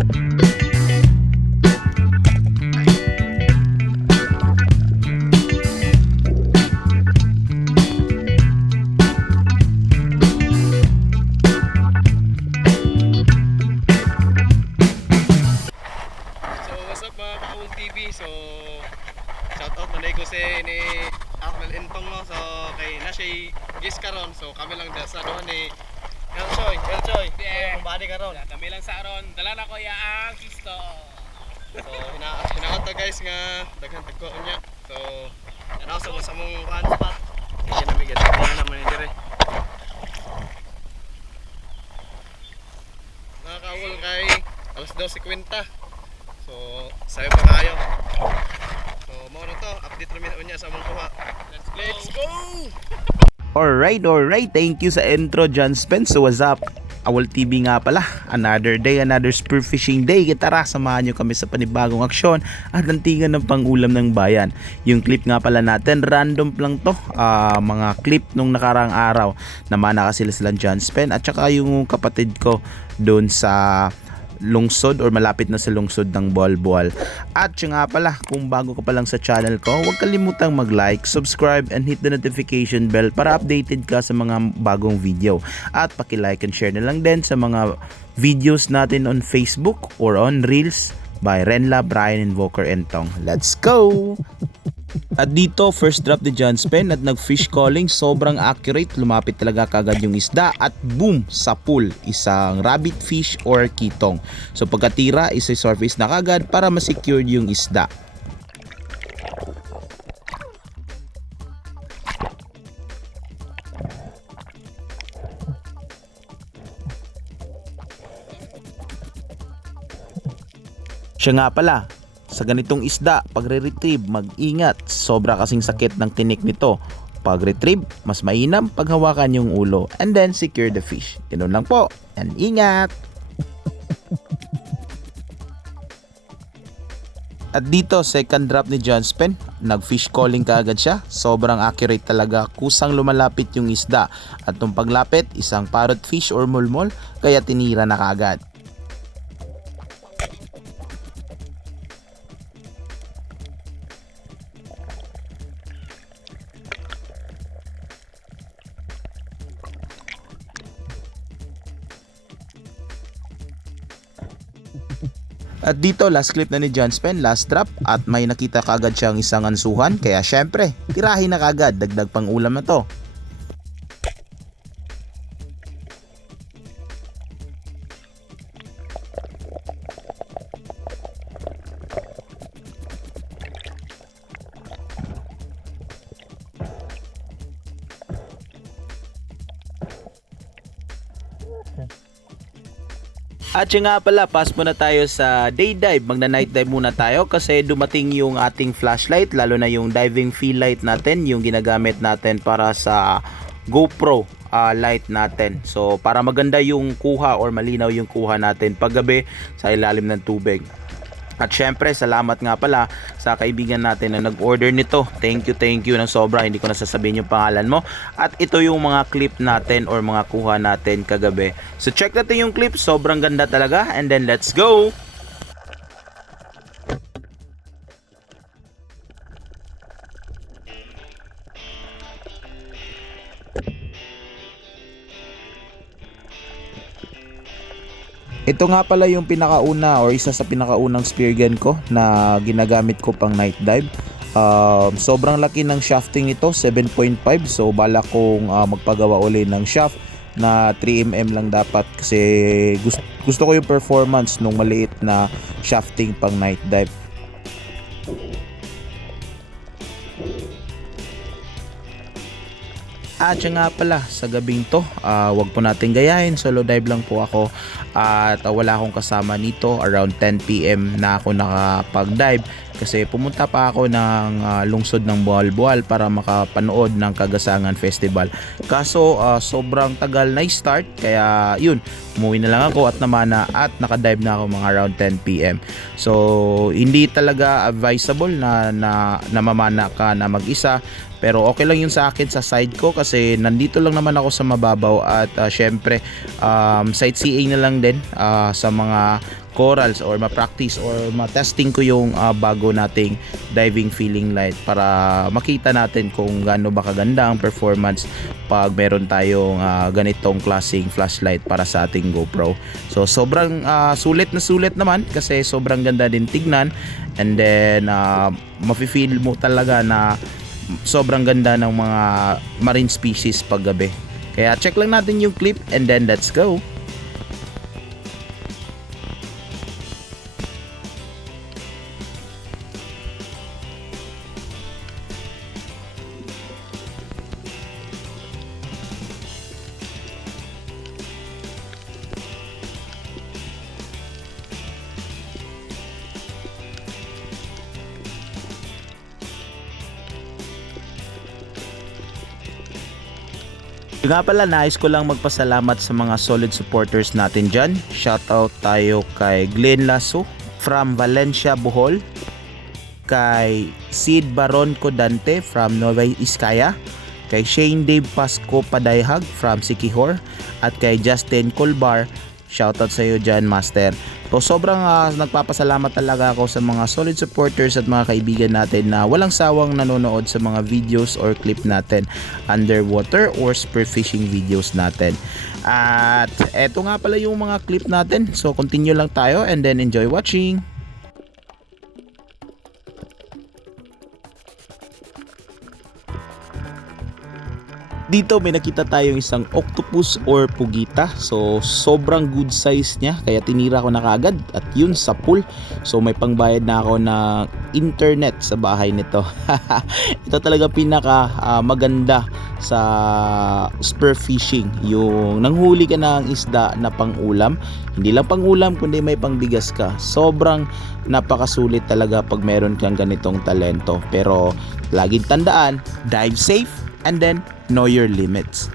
So, shout out manay ko si ni Arnel Entong no. So, kay na siya gis karon. So, kami lang sa doon ni Elchoy. Yeah. Kumbani karon. Kami lang sa aron. Dala na ko ya ang kisto. So, hinaot ta guys nga daghan tagko niya. So, ano sa mong fan spot. Kaya na bigyan na naman ni dire. Nakakawol kay alas 12:50. So, sayo pa kayo. So, mo na to, update namin unya sa among kuha. Let's go! Alright, thank you sa intro, John Spence. So what's up? Awol TV nga pala, another day, another spearfishing day. Tara, samahan nyo kami sa panibagong aksyon at lantingan ng pangulam ng bayan. Yung clip nga pala natin, random lang to, mga clip nung nakarang araw. Namana kasi sila John Spence at saka yung kapatid ko doon sa lungsod or malapit na sa lungsod ng Boal-Boal. At siya nga pala, kung bago ka pa lang sa channel ko, huwag kalimutang mag-like, subscribe, and hit the notification bell para updated ka sa mga bagong video. At paki-like and share na lang din sa mga videos natin on Facebook or on Reels by Renla, Brian, Invoker, and Tong. Let's go! At dito, first drop ni John Spence at nag-fish calling, sobrang accurate, lumapit talaga kagad yung isda at boom, sa pool, isang rabbit fish or kitong. So pagkatira, isa-surface na kagad para ma-secure yung isda. Siya nga pala, sa ganitong isda, pagre-retrieve, mag-ingat. Sobra kasing sakit ng tinik nito. Pag-retrieve, mas mainam paghawakan yung ulo and then secure the fish. Ganun lang po. And ingat! At dito, second drop ni John Spence, nag-fish calling kaagad siya. Sobrang accurate talaga, kusang lumalapit yung isda. At nung paglapit, isang parrot fish or mulmol, kaya tinira na kaagad. At dito, last clip na ni John Spence, last drop, at may nakita kagad siyang isang ansuhan, kaya syempre, tirahin na kagad, dagdag pang ulam na to. At yun nga pala, pass muna tayo sa day dive. Magna-night dive muna tayo kasi dumating yung ating flashlight, lalo na yung diving field light natin, yung ginagamit natin para sa GoPro light natin. So para maganda yung kuha or malinaw yung kuha natin paggabi sa ilalim ng tubig. At syempre, salamat nga pala sa kaibigan natin na nag-order nito. Thank you ng sobra. Hindi ko na sasabihin yung pangalan mo. At ito yung mga clip natin or mga kuha natin kagabi. So check natin yung clip. Sobrang ganda talaga. And then let's go! Ito nga pala yung pinakauna or isa sa pinakaunang spear gun ko na ginagamit ko pang night dive. Sobrang laki ng shafting nito, 7.5. So balak kong magpagawa uli ng shaft na 3mm lang dapat kasi gusto ko yung performance nung maliit na shafting pang night dive. At siya nga pala, sa gabing to, wag po natin gayahin, solo dive lang po ako at wala akong kasama nito. Around 10 PM na ako nakapag-dive kasi pumunta pa ako ng lungsod ng Boal-Boal para makapanood ng Kagasangan Festival. Kaso sobrang tagal na start, kaya yun, umuwi na lang ako at namana at nakadive na ako mga around 10 PM. So hindi talaga advisable na mamana ka na mag-isa. Pero okay lang yun sa akin sa side ko kasi nandito lang naman ako sa mababaw at syempre sightseeing na lang din sa mga corals or ma-practice or ma-testing ko yung bago nating diving filling light para makita natin kung gaano ba kaganda ang performance pag meron tayong ganitong klaseng flashlight para sa ating GoPro. So sobrang sulit naman kasi sobrang ganda din tignan, and then mafe-feel mo talaga na sobrang ganda ng mga marine species pag gabi. Kaya check lang natin yung clip and then let's go. Yung nga pala, nais ko lang magpasalamat sa mga solid supporters natin dyan. Shoutout tayo kay Glenn Lasso from Valencia, Bohol, kay Sid Baron Codante from Nueva Vizcaya, kay Shane Dave Pasco Padayhag from Siquijor, at kay Justin Colbar. Shoutout sa iyo dyan, Master. So sobrang nagpapasalamat talaga ako sa mga solid supporters at mga kaibigan natin na walang sawang nanonood sa mga videos or clip natin, underwater or spearfishing videos natin. At eto nga pala yung mga clip natin. So continue lang tayo and then enjoy watching. Dito may nakita tayong isang octopus or pugita. So sobrang good size niya, kaya tinira ko na kagad at yun sa pool. So may pangbayad na ako ng internet sa bahay nito. Ito talaga pinaka maganda sa spearfishing, yung nanghuli ka ng isda na pang-ulam. Hindi lang pang-ulam kundi may pangbigas ka. Sobrang napakasulit talaga pag meron kang ganitong talento. Pero laging tandaan, dive safe and then know your limits.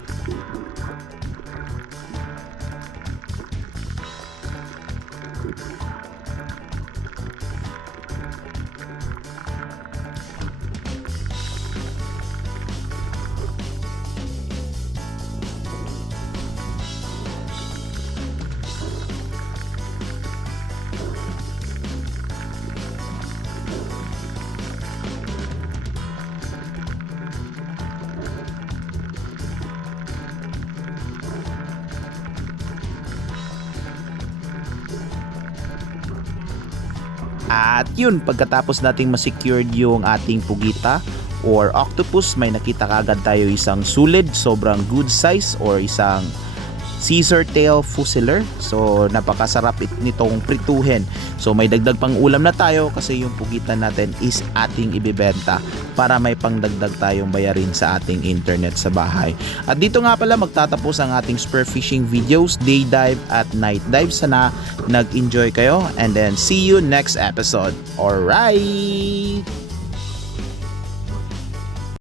At yun, pagkatapos nating ma-secured yung ating pugita or octopus, may nakita kagad tayo isang sulid, sobrang good size, or isang scissor tail fusiler. So napakasarap nitong prituhin. So may dagdag pang ulam na tayo kasi yung pugita natin is ating ibibenta para may pangdagdag tayong bayarin sa ating internet sa bahay. At dito nga pala magtatapos ang ating spearfishing videos, day dive at night dive. Sana nag-enjoy kayo and then see you next episode. Alright!